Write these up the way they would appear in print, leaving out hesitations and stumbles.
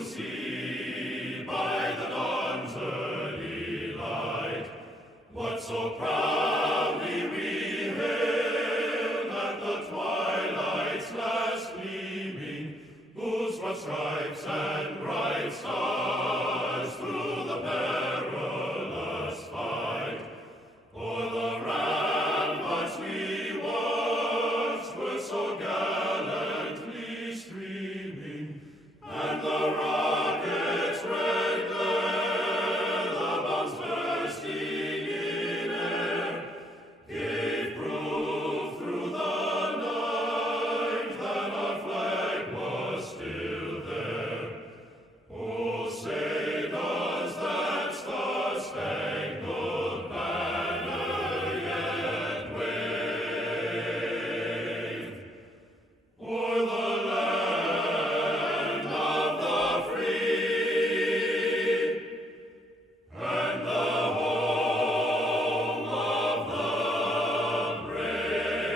see by the dawn's early light what so proudly we hailed at the twilight's last gleaming, whose broad stripes and bright stars through the perilous fight o'er the ramparts we watched were so gallantly streaming, and the rocket's red glare, the bombs bursting in air, gave proof through the night that our flag was still there. Oh, say does that star-spangled banner yet wave o'er the land of the free and the home of the brave?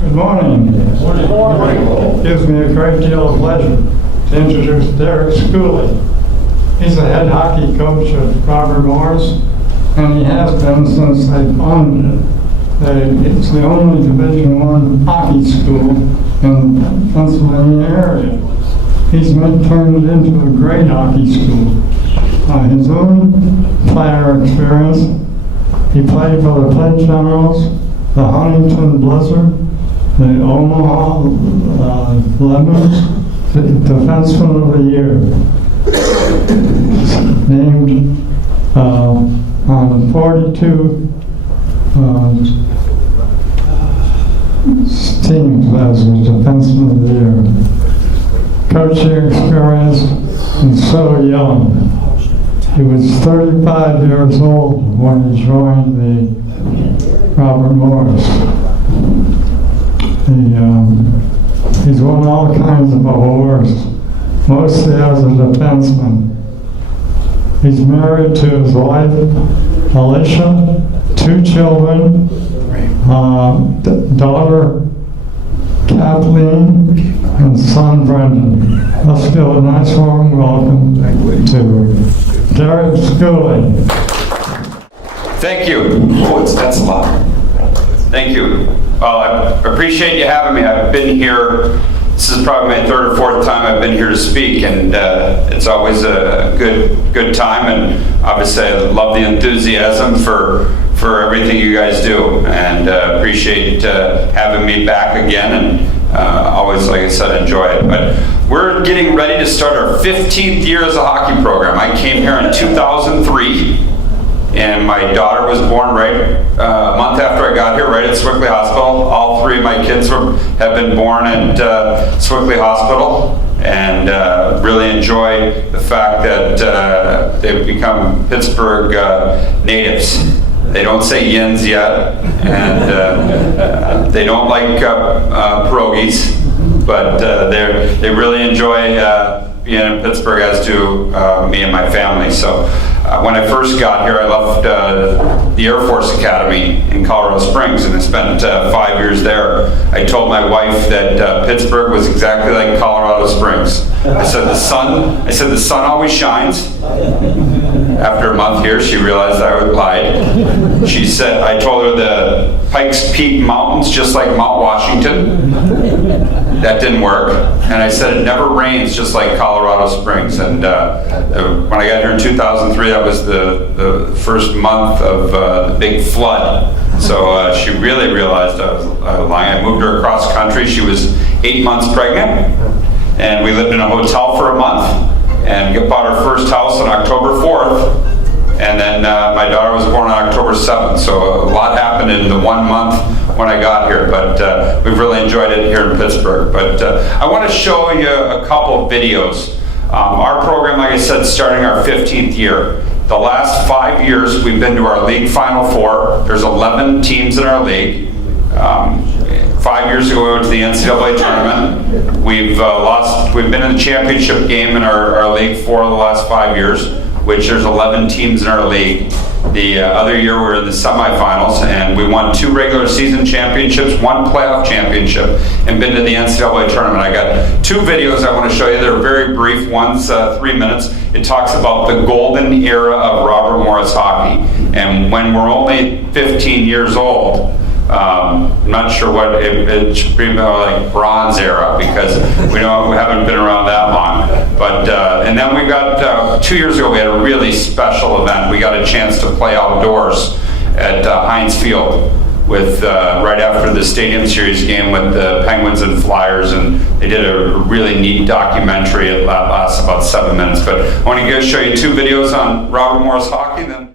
Good morning. Gives me a great deal of pleasure to introduce Derrick Schooley. He's the head hockey coach at Robert Morris, and he has been since they founded it. It's the only Division I hockey school in the Pennsylvania area. He's turned it into a great hockey school. His own player experience, he played for the Plate Generals, the Huntington Blizzard, the Omaha Lemons, the Defenseman of the Year, named on 42 teams as the Defenseman of the Year. Coaching experience and so young. He was 35 years old when he joined the Robert Morris. He's won all kinds of awards, mostly as a defenseman. He's married to his wife, Alicia, 2 children, daughter, Kathleen, and son, Brendan. Let's give a nice warm welcome to Derrick Schooley. Thank you. Oh, that's a lot. Thank you. Well, I appreciate you having me. I've been here, this is probably my 3rd or 4th time I've been here to speak, and it's always a good time, and obviously I love the enthusiasm for everything you guys do, and appreciate having me back again, and always, like I said, enjoy it. But we're getting ready to start our 15th year as a hockey program. I came here in 2003. And my daughter was born right a month after I got here, right at Schooley Hospital. All 3 of my kids have been born at Schooley Hospital, and really enjoy the fact that they've become Pittsburgh natives. They don't say yins yet, and they don't like pierogies, but they really enjoy being in Pittsburgh, as do me and my family. So when I first got here, I left the Air Force Academy in Colorado Springs, and I spent 5 years there. I told my wife that Pittsburgh was exactly like Colorado Springs. I said the sun always shines. After a month here, she realized I lied. She said, I told her the Pikes Peak Mountains, just like Mount Washington. That didn't work. And I said, it never rains, just like Colorado Springs. And when I got here in 2003, that was the first month of the big flood. So she really realized I was lying. I moved her across country. She was 8 months pregnant. And we lived in a hotel for a month. And bought our first house on October 4th. And then my daughter was born on October 7th. So a lot happened in the 1 month when I got here. But we've really enjoyed it here in Pittsburgh. But I want to show you a couple of videos. Our program, like I said, starting our 15th year. The last 5 years, we've been to our league Final Four. There's 11 teams in our league. 5 years ago, we went to the NCAA tournament. We've been in the championship game in our league 4 of the last 5 years, which there's 11 teams in our league. The other year we were in the semifinals, and we won 2 regular season championships, 1 playoff championship, and been to the NCAA tournament. I got 2 videos I want to show you. They're very brief. One's 3 minutes. It talks about the golden era of Robert Morris hockey. And when we're only 15 years old, I'm not sure what, it should be more like bronze era, because we haven't been around that long. But, and then we got, 2 years ago we had a really special event. We got a chance to play outdoors at Heinz Field with, right after the Stadium Series game with the Penguins and Flyers, and they did a really neat documentary. It lasts about 7 minutes. But I want to show you 2 videos on Robert Morris hockey. Then.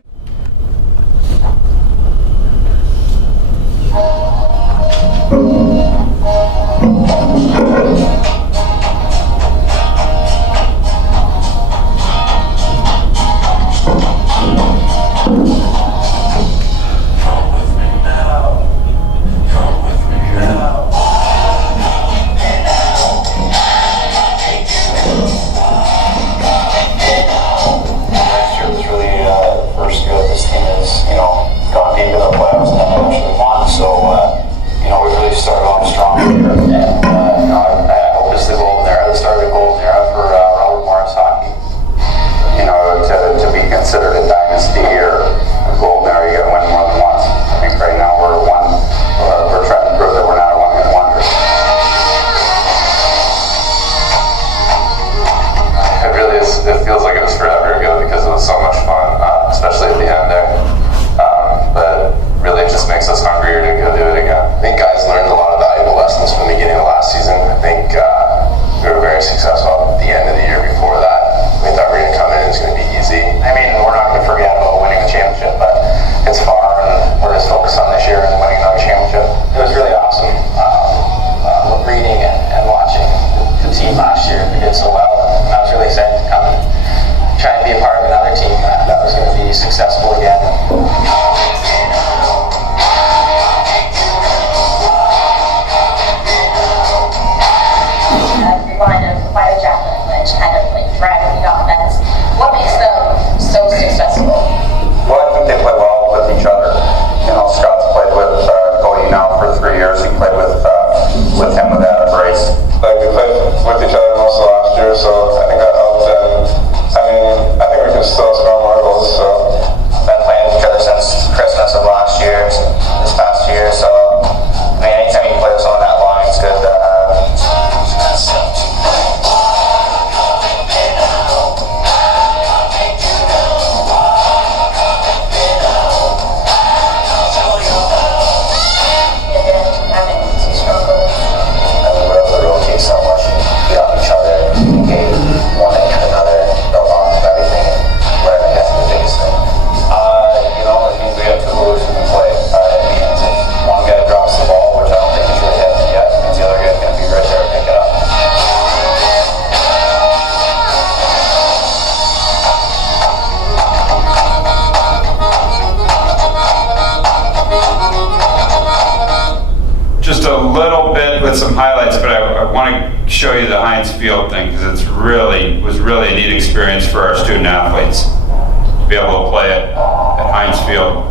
Some highlights, but I want to show you the Heinz Field thing, because it was really a neat experience for our student athletes to be able to play it at Heinz Field.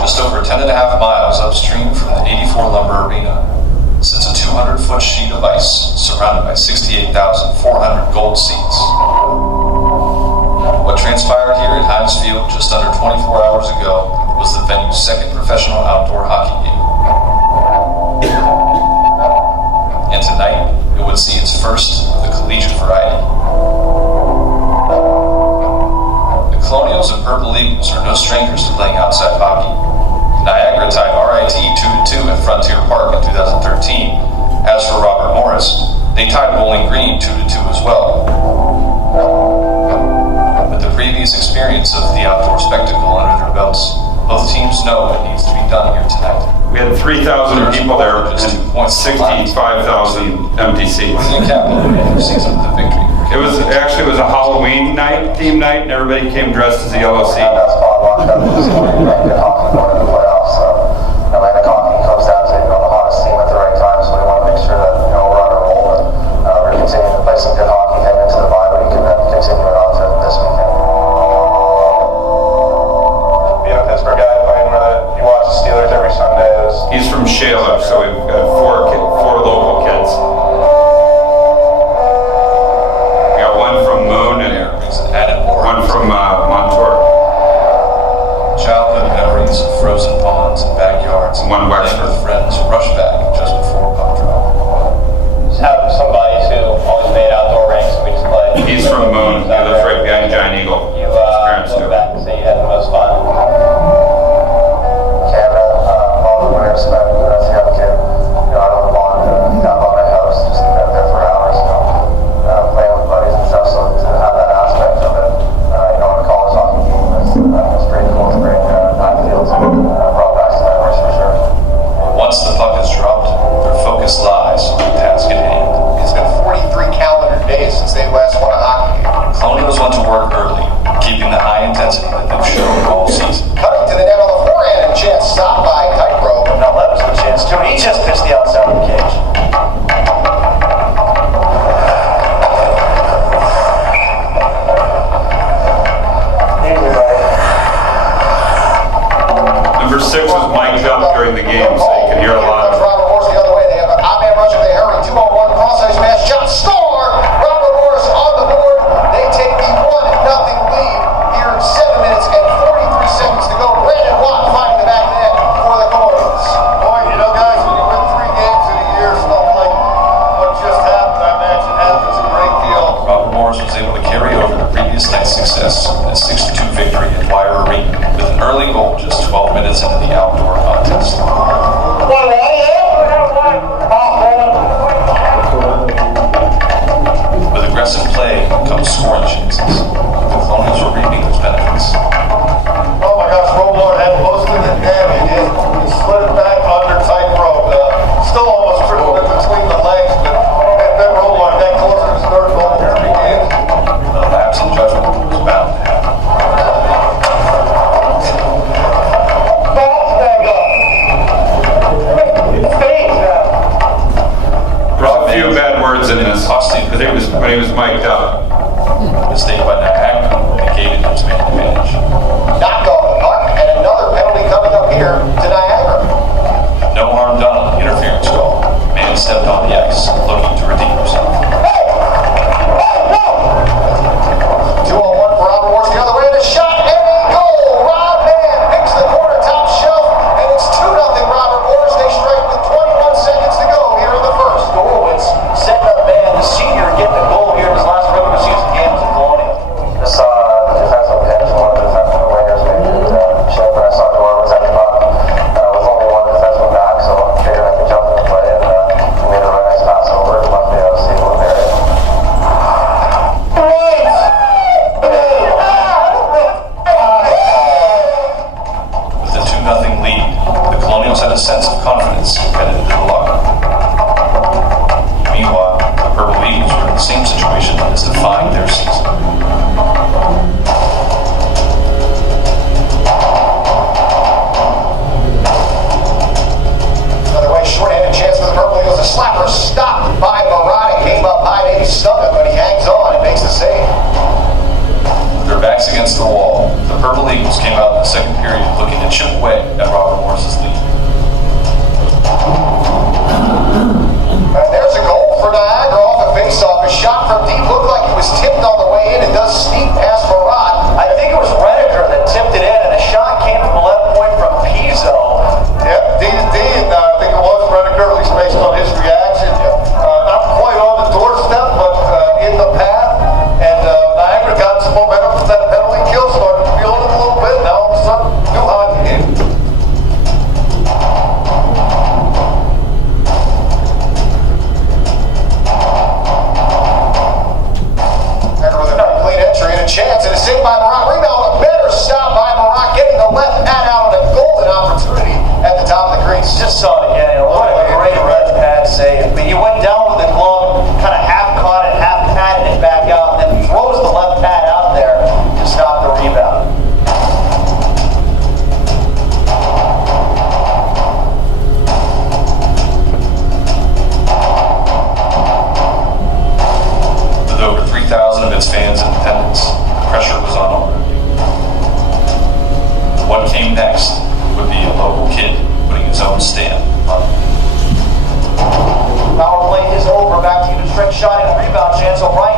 Just over 10.5 miles upstream from the 84 Lumber Arena sits a 200-foot sheet of ice surrounded by 68,400 gold seats. What transpired here at Heinz Field just under 24 hours ago was the venue's second professional outdoor hockey game. And tonight, it would see its first of the collegiate variety. The Colonials and Purple Eagles are no strangers to playing outside hockey. Niagara tied RIT 2-2 at Frontier Park in 2013. As for Robert Morris, they tied Bowling Green 2-2 as well. With the previous experience of the outdoor spectacle under their belts, both teams know what needs to be done here tonight. We had 3,000 people there and 65,000 empty seats. The capital for season of the victory. It was a Halloween night, theme night, and everybody came dressed as a yellow sea. That's spot locked up. It's going to be good hockey going into the playoffs. Atlantic hockey comes down to the hottest team at the right time, so we want to make sure that we're on our roll and we're continuing to play some good hockey heading into the bye week and then continue it on to this weekend. Being a Pittsburgh guy playing where you watch the Steelers every Sunday is. He's from Shaler, so we've got four local kids. We got one from Moon and Added more. one from Montour. Childhood memories of frozen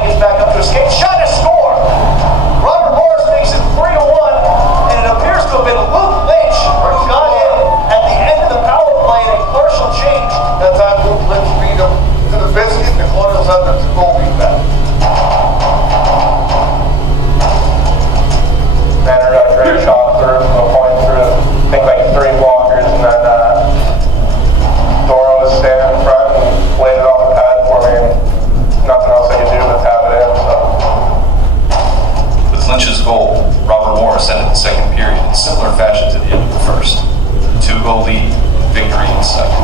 gets back up to his skate, shot and score. Robert Morris makes it 3-1, and it appears to have been Luke Lynch who got in at the end of the power play in a partial change. That time Luke Lynch beat him to the biscuit, and the Colonials had the 2-goal lead back. Manner got a great shot through, going through, I think like 3 blockers, and then Dora was standing in front and laid it off the pad for me, and nothing else I could do but tap it in. So. With Lynch's goal, Robert Morris ended the second period in similar fashion to the end of the first. 2-goal lead, victory in second.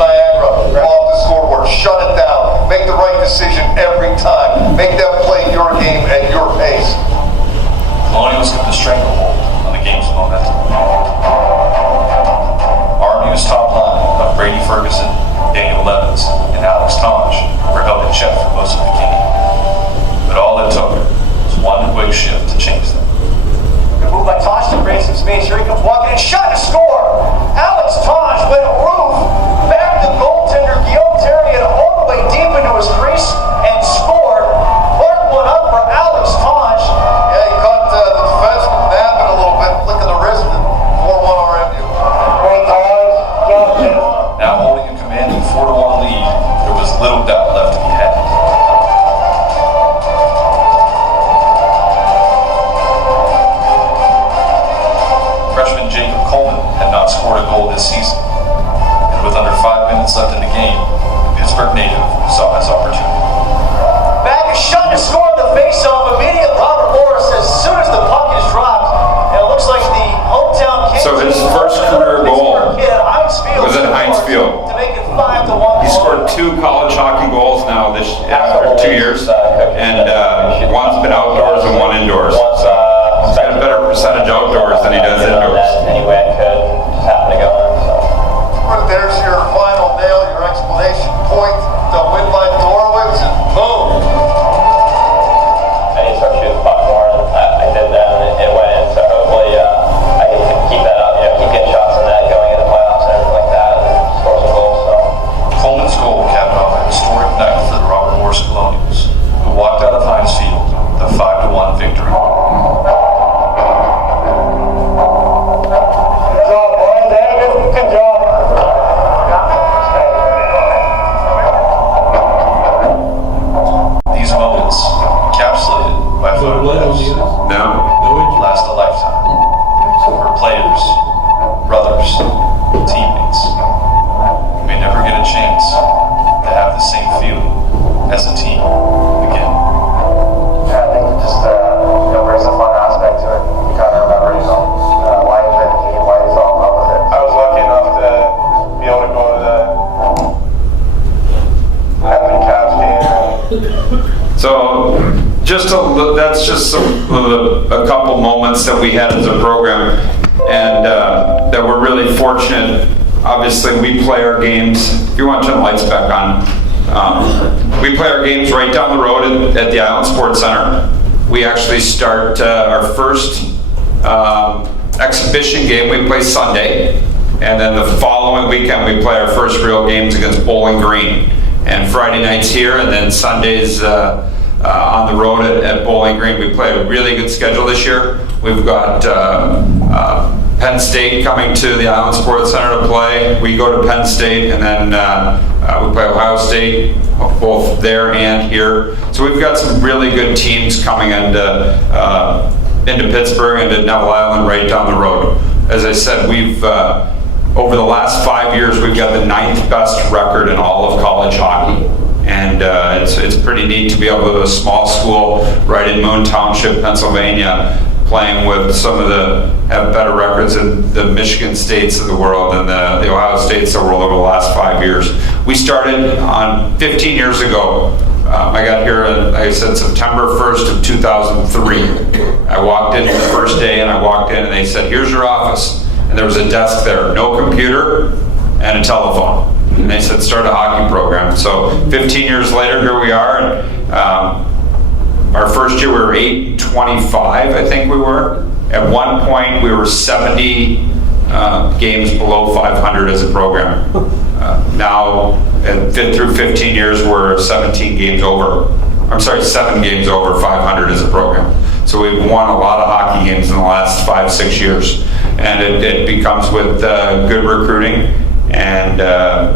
Niagara, off the scoreboard, shut it down, make the right decision every time, make them play your game at your pace. Colonials kept a stranglehold on the game's momentum. RMU's top line of Brady Ferguson, Daniel Levins, and Alex Tonge were held in check for most of the game. But all it took was one quick shift to change them. Good move by Tosh to create some space. Here he comes walking in, shot and score. Alex Tosh went roof, back to goaltender Guillaume Terrier all the way deep into his crease and scored. Mark one up for Alex Tosh. Yeah, he caught the defenseman napping a little bit, flicking the wrist, and 4-1 RMU. Now holding a commanding 4-1 lead, there was little doubt left to be had. Freshman Jacob Coleman had not scored a goal this season, and with under 5 minutes left in the game, the Pittsburgh native saw his opportunity. Back a shot to score on the faceoff. Immediate Robert Morris as soon as the puck is dropped. And it looks like the hometown Kings. So his first career goal was at Heinz Field. To make it 5-1. He scored 2 college hockey goals now after 2 years, and one's been outdoors and 1 indoors. So he's got a better percentage outdoors than he does indoors. Anyway, I could just happen to go in. So. Well, there's your final nail, your explanation point, the win by Norwich, and boom. I need to start shooting the puck more, and I did that, and it went in. So hopefully, I can keep that up. Keep getting shots in that going into playoffs and everything like that, and score some goals. So. Coleman's goal capped off a historic night for the Robert Morris Colonials, who walked out of Heinz Field with a 5-1 victory. Good job, boys. Good job. These moments, encapsulated by photographs, Now, last a lifetime. For players, brothers, teammates, who may never get a chance to have the same feeling as a team again. Yeah, I think it just brings a fun aspect to it. You kind of remember, why you play the game, why you fell in love with it. I was lucky enough to be able to go to the Edmund Cavs game. so that's just a couple moments that we had as a program, and that we're really fortunate. Obviously, we play our games. If you want to turn the lights back on, we play our games right down the road at the Island Sports Center. We actually start our first exhibition game. We play Sunday, and then the following weekend we play our first real games against Bowling Green. And Friday nights here, and then Sundays on the road at Bowling Green. We play a really good schedule this year. We've got Penn State coming to the Island Sports Center to play. We go to Penn State, and then we play Ohio State, both there and here. So we've got some really good teams coming into Pittsburgh and to Neville Island right down the road. As I said, we've over the last 5 years, we've got the 9th best record in all of college hockey. And it's pretty neat to be able to go to a small school right in Moon Township, Pennsylvania, playing with some of have better records than the Michigan States of the world and the Ohio States of the world over the last 5 years. We started on 15 years ago. I got here, like I said, September 1st of 2003. I walked in the first day, and I walked in, and they said, "Here's your office." And there was a desk there, no computer, and a telephone. And they said, "Start a hockey program." So 15 years later, here we are. And, our first year, we were 825, I think we were. At one point, we were 70 games below 500 as a program. Now, and through 15 years, we're 7 games over 500 as a program. So we've won a lot of hockey games in the last 5-6 years. And it becomes with good recruiting and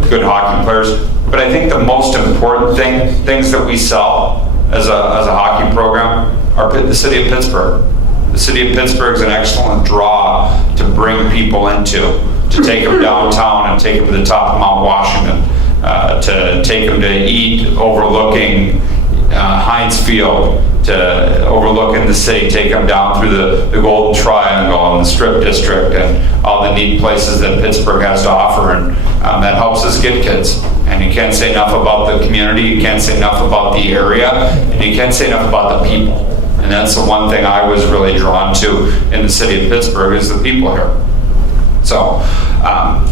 good hockey players. But I think the most important things that we sell as a hockey program are the city of Pittsburgh. The city of Pittsburgh is an excellent draw to bring people into, to take them downtown and take them to the top of Mount Washington, to take them to eat overlooking Heinz Field, to overlooking the city, take them down through the Golden Triangle and the Strip District and all the neat places that Pittsburgh has to offer, and that helps us get kids. And you can't say enough about the community, you can't say enough about the area, and you can't say enough about the people. And that's the one thing I was really drawn to in the city of Pittsburgh, is the people here. So,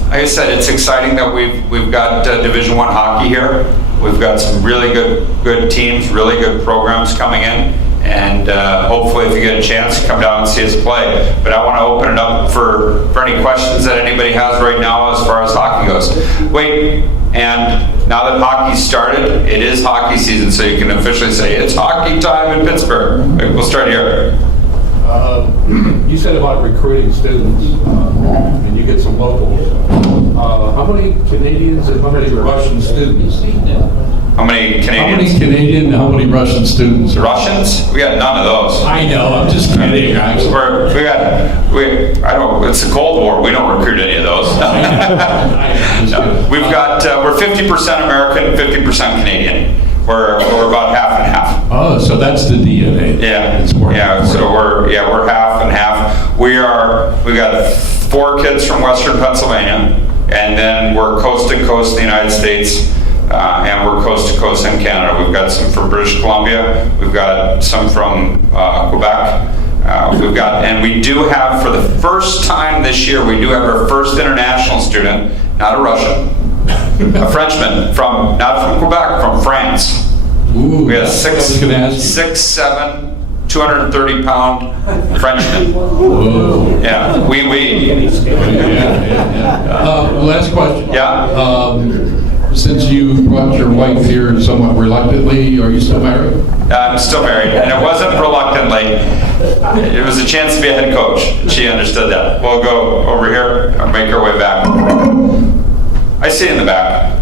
like I said, it's exciting that we've got Division I hockey here. We've got some really good teams, really good programs coming in, and hopefully if you get a chance, come down and see us play. But I want to open it up for any questions that anybody has right now as far as hockey goes. Wait, and now that hockey's started, it is hockey season, so you can officially say it's hockey time in Pittsburgh. We'll start here. You said about recruiting students, and you get some locals. How many Canadians and how many Russian students? How many Canadians? How many Canadian and how many Russian students? Russians? We got none of those. I know, I'm just kidding. It's the Cold War. We don't recruit any of those. No. We've got, we're 50% American, 50% Canadian. We're about half and half. Oh, so that's the DNA. Yeah, so we're half and half. We got 4 kids from Western Pennsylvania, and then we're coast to coast in the United States, and we're coast to coast in Canada. We've got some from British Columbia. We've got some from Quebec. And we do have, for the first time this year, we do have our first international student, not a Russian, a Frenchman not from Quebec, from France. Ooh, we had 6'7", 230-pound Frenchman. Whoa. Yeah, Last question. Yeah. Since you brought your wife here somewhat reluctantly, are you still married? I'm still married, and it wasn't reluctantly. It was a chance to be a head coach. She understood that. We'll go over here and make our way back. I see in the back.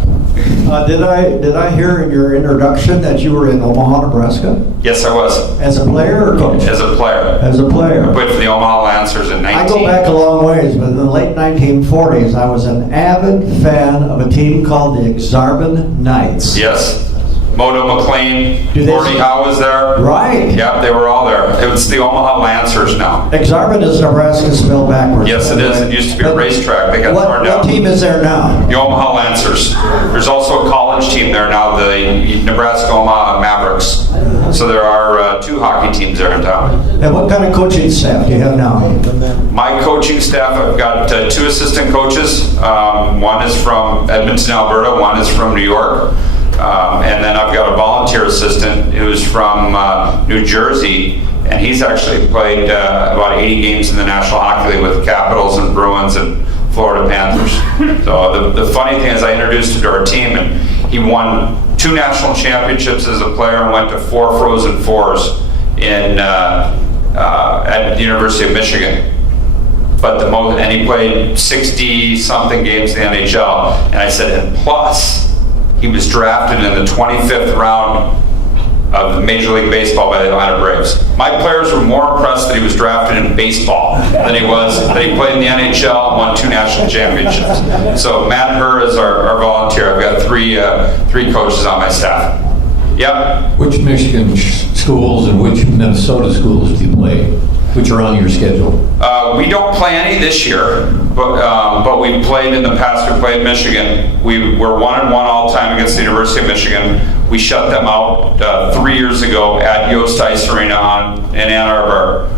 Did I hear in your introduction that you were in Omaha, Nebraska? Yes, I was. As a player or coach? As a player. As a player. I played for the Omaha Lancers in 19... I go back a long ways, but in the late 1940s, I was an avid fan of a team called the Exarban Knights. Yes. Moto McLean, Gordie Howe was there. Right. Yep, they were all there. It was the Omaha Lancers now. Exarban is Nebraska spelled backwards. Yes, it is. It used to be a racetrack. They got torn down. What team is there now? The Omaha Lancers. There's also a college team there now, the Nebraska Omaha Mavericks. So there are 2 hockey teams there in town. And what kind of coaching staff do you have now? My coaching staff, I've got 2 assistant coaches. One is from Edmonton, Alberta. One is from New York. And then I've got a volunteer assistant who's from New Jersey, and he's actually played about 80 games in the National Hockey League with the Capitals and Bruins and Florida Panthers. So the funny thing is I introduced him to our team, and he won 2 national championships as a player and went to 4 Frozen Fours at the University of Michigan. And he played 60-something games in the NHL. And I said, and plus, he was drafted in the 25th round of the Major League Baseball by the Atlanta Braves. My players were more impressed that he was drafted in baseball than he was that he played in the NHL and won 2 national championships. So Matt Herr is our volunteer. I've got 3 coaches on my staff. Yep. Which Michigan schools and which Minnesota schools do you play? Which are on your schedule? We don't play any this year, but we played in the past. We played Michigan. We were 1-1 all time against the University of Michigan. We shut them out 3 years ago at Yost Ice Arena in Ann Arbor,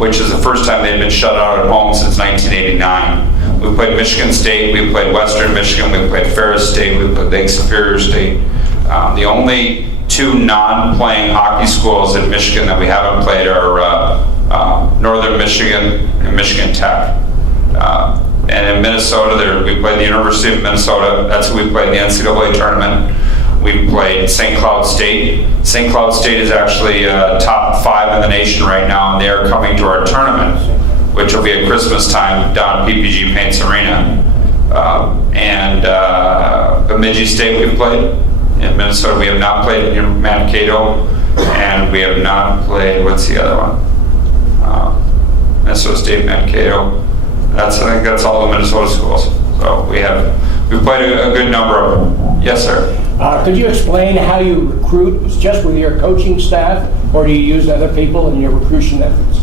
which is the first time they'd been shut out at home since 1989. We played Michigan State. We played Western Michigan. We played Ferris State. We played Lake Superior State. The only 2 non-playing hockey schools in Michigan that we haven't played are Northern Michigan and Michigan Tech. And in Minnesota, we played the University of Minnesota. That's who we played in the NCAA tournament. We played St. Cloud State. St. Cloud State is actually top 5 in the nation right now, and they are coming to our tournament, which will be at Christmas time down at PPG Paints Arena. And Bemidji State we've played. In Minnesota, we have not played in Mankato, and we have not played, what's the other one? Minnesota State, Mankato. I think that's all the Minnesota schools. So we've played a good number of them. Yes, sir. Could you explain how you recruit? Is it just with your coaching staff, or do you use other people in your recruiting efforts?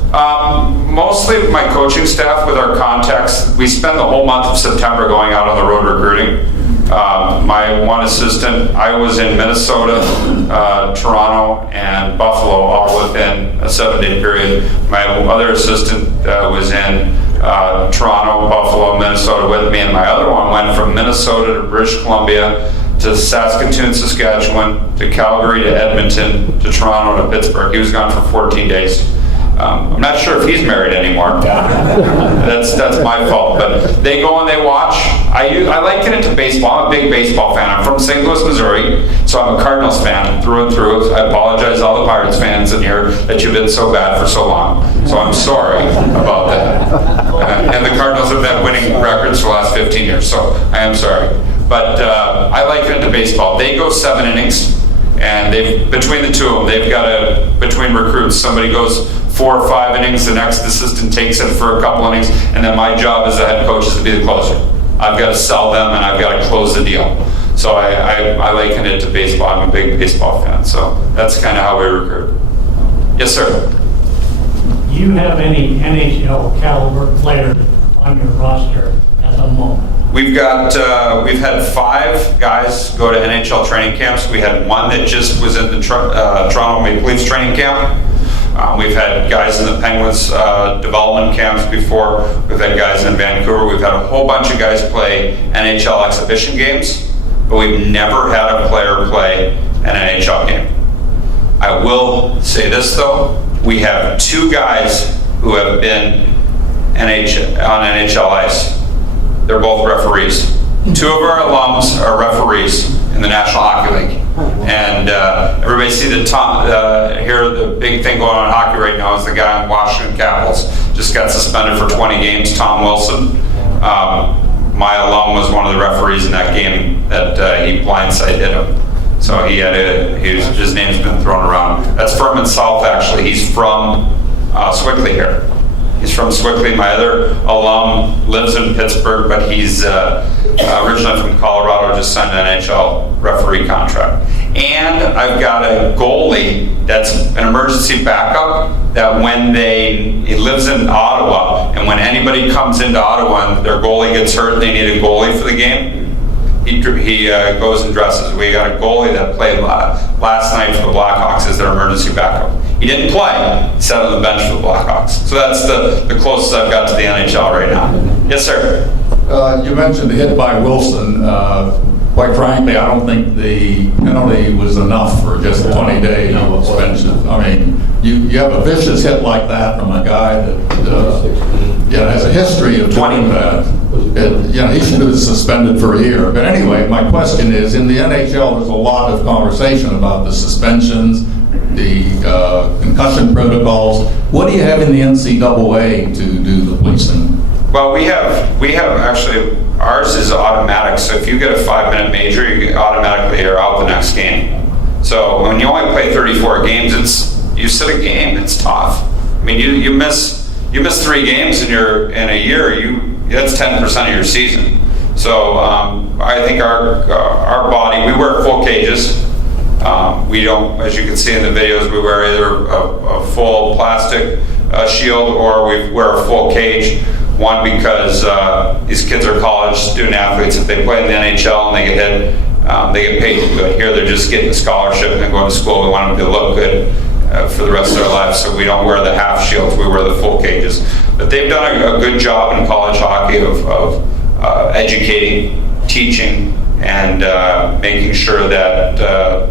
Mostly with my coaching staff, with our contacts. We spend the whole month of September going out on the road recruiting. My one assistant, I was in Minnesota, Toronto, and Buffalo all within a 7-day period. My other assistant was in Toronto, Buffalo, Minnesota with me, and my other one went from Minnesota to British Columbia to Saskatoon, Saskatchewan, to Calgary, to Edmonton, to Toronto, to Pittsburgh. He was gone for 14 days. I'm not sure if he's married anymore. That's my fault. But they go and they watch. I liken it to baseball. I'm a big baseball fan. I'm from St. Louis, Missouri, so I'm a Cardinals fan through and through. I apologize to all the Pirates fans in here that you've been so bad for so long. So I'm sorry about that. And the Cardinals have had winning records for the last 15 years, so I am sorry. But I liken it to baseball. They go 7 innings. And between the two of them, they've got between recruits, somebody goes 4 or 5 innings, the next assistant takes it for a couple innings, and then my job as the head coach is to be the closer. I've got to sell them and I've got to close the deal. So I liken it to baseball. I'm a big baseball fan, so that's kind of how we recruit. Yes, sir. Do you have any NHL caliber players on your roster at the moment? We've had 5 guys go to NHL training camps. We had one that just was in the Toronto Maple Leafs training camp. We've had guys in the Penguins development camps before. We've had guys in Vancouver. We've had a whole bunch of guys play NHL exhibition games, but we've never had a player play an NHL game. I will say this though, we have 2 guys who have been on NHL ice. They're both referees. 2 of our alums are referees in the National Hockey League. And everybody see here the big thing going on in hockey right now is the guy in Washington Capitals just got suspended for 20 games, Tom Wilson. My alum was one of the referees in that game that he blindside hit him. So his name's been thrown around. That's Furman South actually. He's from Swickley here. He's from Swickley. My other alum lives in Pittsburgh, but he's originally from Colorado, just signed an NHL referee contract. And I've got a goalie that's an emergency backup that he lives in Ottawa, and when anybody comes into Ottawa and their goalie gets hurt and they need a goalie for the game, he goes and dresses. We got a goalie that played last night for the Blackhawks as their emergency backup. He didn't play. He sat on the bench for the Blackhawks. So that's the closest I've got to the NHL right now. Yes, sir. You mentioned the hit by Wilson. Quite frankly, I don't think the penalty was enough for just a 20-day suspension. I mean, you have a vicious hit like that from a guy that has a history of doing that. He should have been suspended for a year. But anyway, my question is, in the NHL, there's a lot of conversation about the suspensions, the concussion protocols. What do you have in the NCAA to do the policing? Well, we have actually, ours is automatic. So if you get a 5-minute major, you automatically are out the next game. So when you only play 34 games, you sit a game. It's tough. I mean, you miss 3 games in a year. That's 10% of your season. So I think our body, we wear full cages. We don't, as you can see in the videos, we wear either a full plastic shield or we wear a full cage. One, because these kids are college student athletes. If they play in the NHL and they get hit, they get paid good. Here they're just getting a scholarship and going to school. We want them to look good for the rest of their lives, so we don't wear the half shields, we wear the full cages. But they've done a good job in college hockey of educating, teaching, and making sure that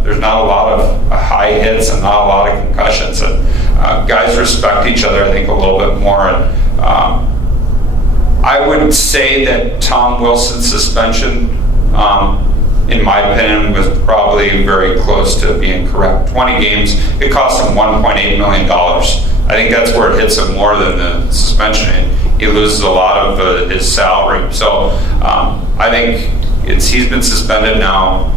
there's not a lot of high hits and not a lot of concussions. And guys respect each other, I think, a little bit more. And I would say that Tom Wilson's suspension, in my opinion, was probably very close to being correct. 20 games, it cost him $1.8 million. I think that's where it hits him more than the suspension. He loses a lot of his salary. So I think he's been suspended now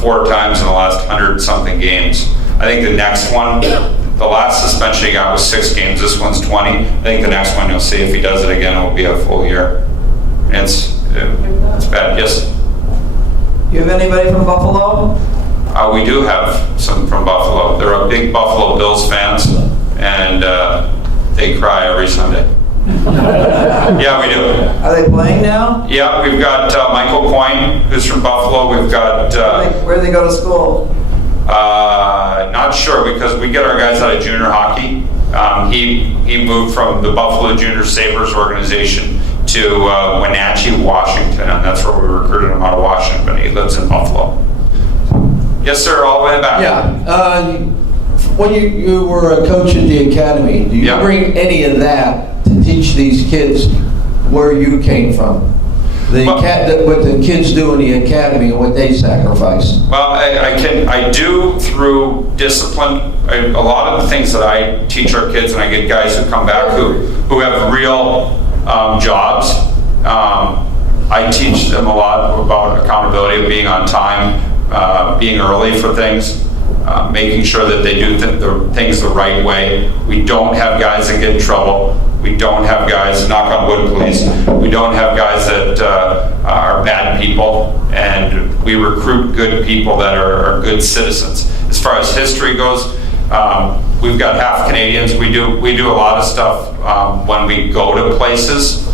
4 times in the last 100-something games. I think the next one, the last suspension he got was 6 games. This one's 20. I think the next one, you'll see if he does it again, it will be a full year. And it's bad. Yes? You have anybody from Buffalo? We do have some from Buffalo. They're a big Buffalo Bills fans, and they cry every Sunday. Yeah, we do. Are they playing now? Yeah, we've got Michael Coyne, who's from Buffalo. We've got... where do they go to school? Not sure, because we get our guys out of junior hockey. He moved from the Buffalo Junior Sabres organization to Wenatchee, Washington, and that's where we recruited him out of Washington, but he lives in Buffalo. Yes, sir, all the way back. Yeah. When you were a coach at the academy, do you bring any of that to teach these kids where you came from? What the kids do in the academy and what they sacrifice? Well, I do through discipline. A lot of the things that I teach our kids, and I get guys who come back who have real jobs. I teach them a lot about accountability, being on time, being early for things, making sure that they do the things the right way. We don't have guys that get in trouble. We don't have guys, knock on wood please, we don't have guys that are bad people, and we recruit good people that are good citizens. As far as history goes, we've got half Canadians. We do a lot of stuff when we go to places.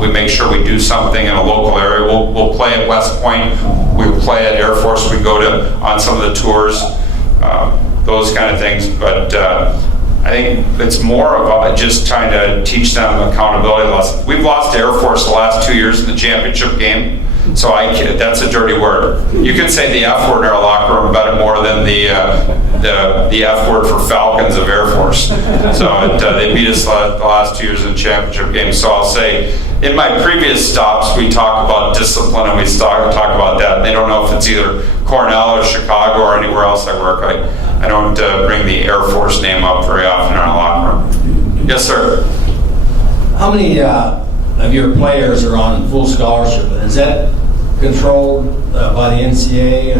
We make sure we do something in a local area. We'll play at West Point. We play at Air Force. We go on some of the tours, those kind of things. But I think it's more of just trying to teach them accountability lessons. We've lost Air Force the last 2 years in the championship game, so that's a dirty word. You can say the F word in our locker room about it more than the F word for Falcons of Air Force. So they beat us the last 2 years in the championship game. So I'll say, in my previous stops, we talk about discipline, and we talk about that. They don't know if it's either Cornell or Chicago or anywhere else I work. I don't bring the Air Force name up very often in our locker room. Yes, sir. How many of your players are on full scholarship? Is that controlled by the NCAA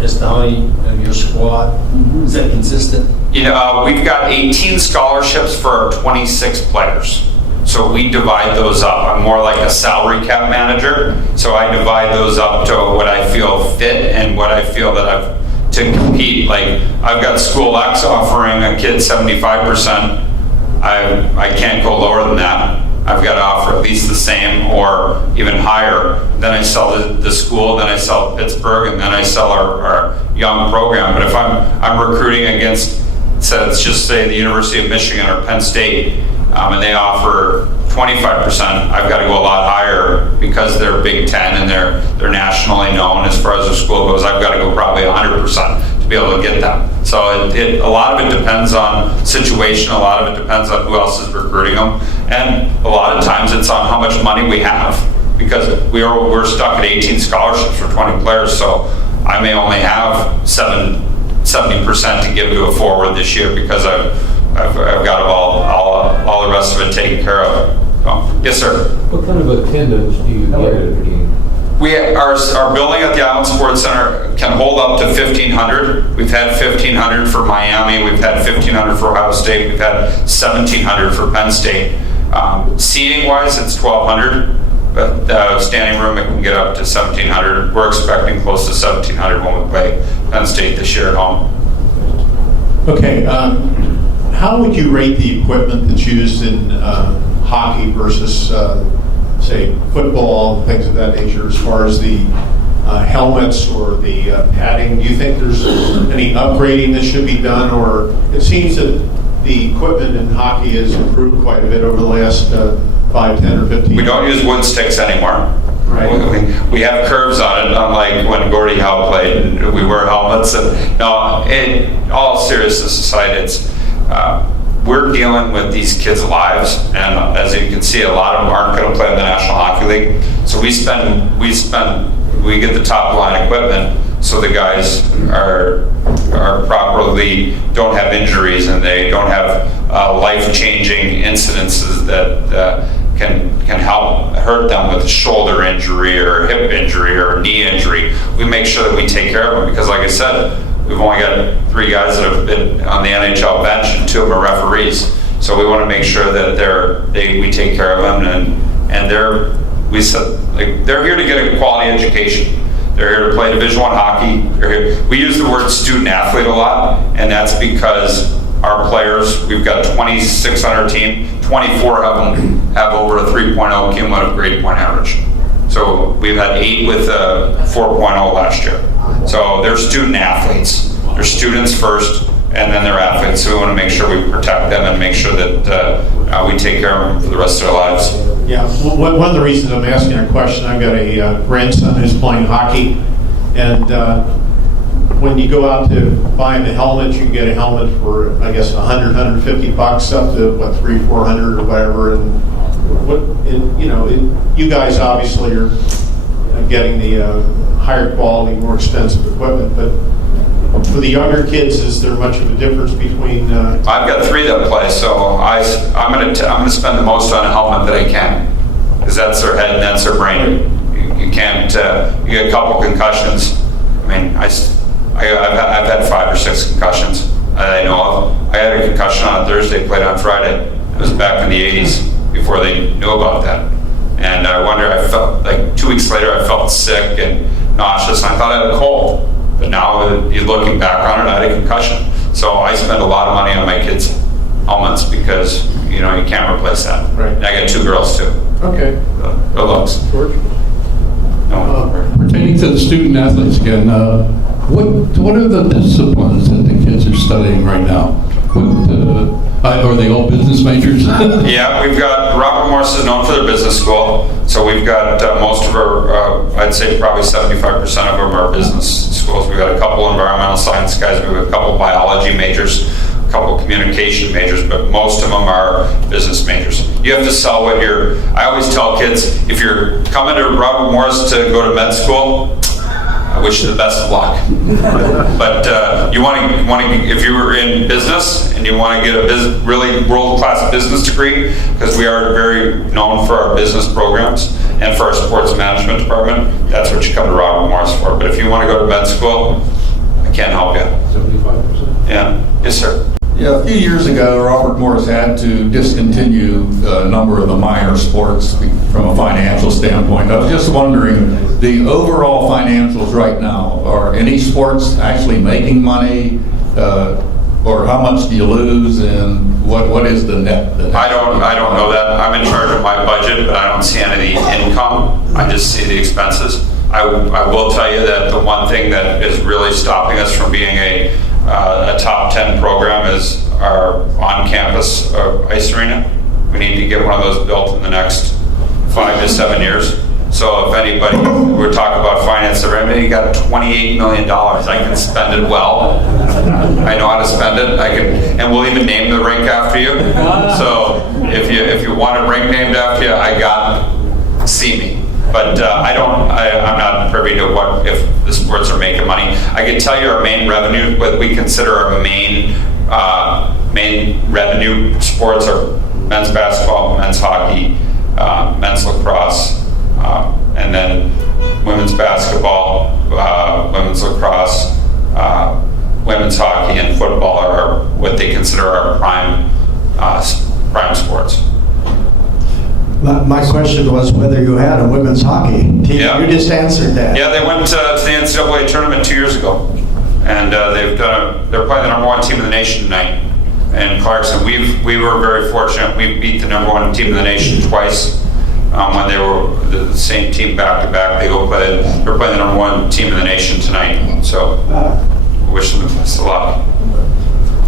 as to how many of your squad? Is that consistent? We've got 18 scholarships for our 26 players. So we divide those up. I'm more like a salary cap manager. So I divide those up to what I feel fit and what I feel that I've to compete. Like, I've got School X offering a kid 75%. I can't go lower than that. I've got to offer at least the same or even higher. Then I sell the school, then I sell Pittsburgh, and then I sell our young program. But if I'm recruiting against, let's just say the University of Michigan or Penn State, and they offer 25%, I've got to go a lot higher because they're Big Ten and they're nationally known as far as their school goes. I've got to go probably 100% to be able to get them. So a lot of it depends on situation, a lot of it depends on who else is recruiting them, and a lot of times it's on how much money we have, because we're stuck at 18 scholarships for 20 players, so I may only have 70% to give to a forward this year because I've got all the rest of it taken care of. So, yes, sir. What kind of attendance do you get at a game? Our building at the Island Sports Center can hold up to 1,500. We've had 1,500 for Miami. We've had 1,500 for Ohio State. We've had 1,700 for Penn State. Seating-wise, it's 1,200. But standing room, it can get up to 1,700. We're expecting close to 1,700 when we play Penn State this year at home. Okay. How would you rate the equipment that's used in hockey versus, say, football, things of that nature, as far as the helmets or the padding? Do you think there's any upgrading that should be done? Or it seems that the equipment in hockey has improved quite a bit over the last 5, 10, or 15 years. We don't use wood sticks anymore. Right. We have curves on it, unlike when Gordie Howe played and we wear helmets. And no, in all seriousness aside, we're dealing with these kids' lives, and as you can see, a lot of them aren't going to play in the National Hockey League. So we get the top line equipment so the guys are properly, don't have injuries, and they don't have life-changing incidences that can hurt them with a shoulder injury or hip injury or knee injury. We make sure that we take care of them, because like I said, we've only got 3 guys that have been on the NHL bench, and 2 of them are referees. So we want to make sure that we take care of them, and they're here to get a quality education. They're here to play Division I hockey. We use the word student athlete a lot, and that's because our players, we've got 26 on our team, 24 of them have over a 3.0 cumulative grade point average. So we've had 8 with a 4.0 last year. So they're student athletes. They're students first, and then they're athletes. So we want to make sure we protect them and make sure that we take care of them for the rest of their lives. Yeah, one of the reasons I'm asking a question, I've got a grandson who's playing hockey, and when you go out to buy him a helmet, you can get a helmet for, I guess, $100, $150 up to what, $300, $400 or whatever. And you guys obviously are getting the higher quality, more expensive equipment, but for the younger kids, is there much of a difference between? I've got 3 that play, so I'm going to spend the most on a helmet that I can, because that's their head and that's their brain. You can't. You get a couple concussions. I mean, I've had 5 or 6 concussions that I know of. I had a concussion on a Thursday, played on Friday. It was back in the 80s before they knew about that. And I felt like 2 weeks later, I felt sick and nauseous, and I thought I had a cold. But now, you're looking back on it, I had a concussion. So I spend a lot of money on my kids' helmets because, you can't replace that. Right. And I got 2 girls too. Okay. Good looks. George? Pertaining to the student athletes again, what are the disciplines that the kids are studying right now? Are they all business majors? Yeah, we've got, Robert Morris is known for their business school, so we've got most of our, I'd say probably 75% of them are business schools. We've got a couple environmental science guys, we've got a couple biology majors, a couple communication majors, but most of them are business majors. You have to sell what I always tell kids, if you're coming to Robert Morris to go to med school, I wish you the best of luck. But you want to, if you were in business and you want to get a really world-class business degree, because we are very known for our business programs and for our sports management department, that's what you come to Robert Morris for. But if you want to go to med school, I can't help you. 75%? Yeah. Yes, sir. Yeah, a few years ago, Robert Morris had to discontinue a number of the minor sports from a financial standpoint. I was just wondering, the overall financials right now, are any sports actually making money, or how much do you lose, and what is the net? I don't know that. I'm in charge of my budget, but I don't see any of the income. I just see the expenses. I will tell you that the one thing that is really stopping us from being a top 10 program is our on-campus ice arena. We need to get one of those built in the next 5 to 7 years. So if anybody, we're talking about finance, you got $28 million. I can spend it well. I know how to spend it. And we'll even name the rink after you. So if you want a rink named after you, see me. But I'm not privy to what if the sports are making money. I can tell you our main revenue, what we consider our main revenue sports are men's basketball, men's hockey, men's lacrosse, and then women's basketball, women's lacrosse, women's hockey, and football are what they consider our prime sports. My question was whether you had a women's hockey team. Yeah. You just answered that. Yeah, they went to the NCAA tournament 2 years ago, and they're playing the #1 team in the nation tonight in Clarkson. We were very fortunate. We beat the #1 team in the nation twice when they were the same team back to back. They're playing the #1 team in the nation tonight. So wish them the best of luck.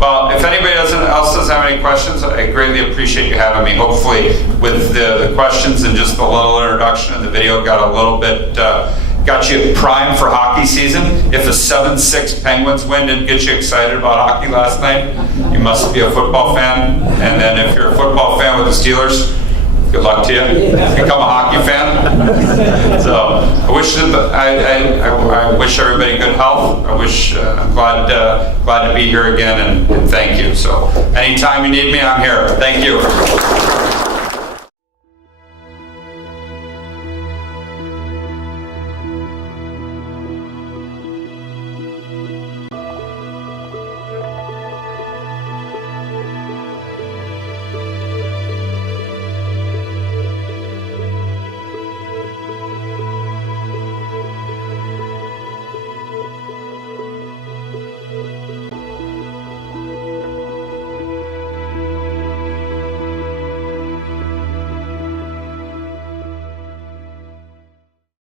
Well, if anybody else doesn't have any questions, I greatly appreciate you having me. Hopefully, with the questions and just the little introduction of the video, got a little bit, got you primed for hockey season. If a 7-6 Penguins win didn't get you excited about hockey last night, you You must be a football fan. And then if you're a football fan with the Steelers, good luck to you. Become a hockey fan. So I wish I wish everybody good health. I'm glad to be here again, and thank you. So anytime you need me, I'm here. Thank you.